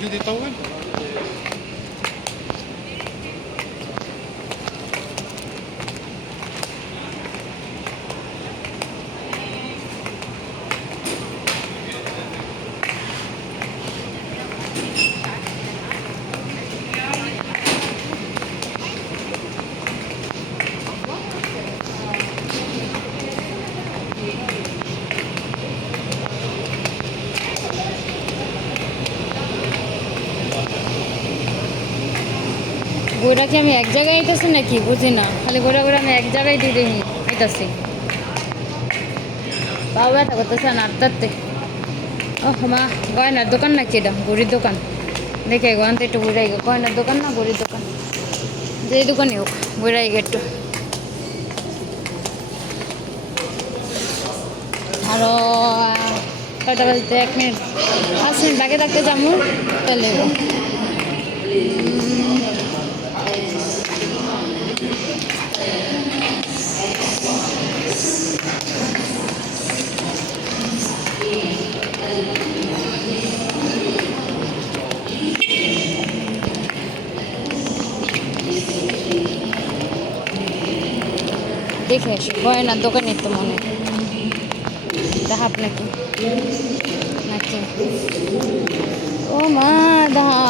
جلدي يطول؟ বইটা কি আমি এক জায়গায় নিতেছি নাকি বুঝি না, খালি বইটা করে আমি এক জায়গায় দিয়ে নিতেছি। পাও ব্যথা করতেছে না আটটাতে। ও মা, গয়নার দোকান নাকি এটা? ঘড়ির দোকান। দেখে গয়নাতে একটু বইরাই গো, গয়নার দোকান না ঘড়ির দোকান, যেই দোকানে হোক বইরাই গে একটু। আরও কয়টা বাজতে 1 মিনিট 5 মিনিট বাকি থাকতে যাবো, তাহলে দেখে আসি গয়নার দোকানে তো মনে দেখাব নাকি নাকি। ও মা, দাও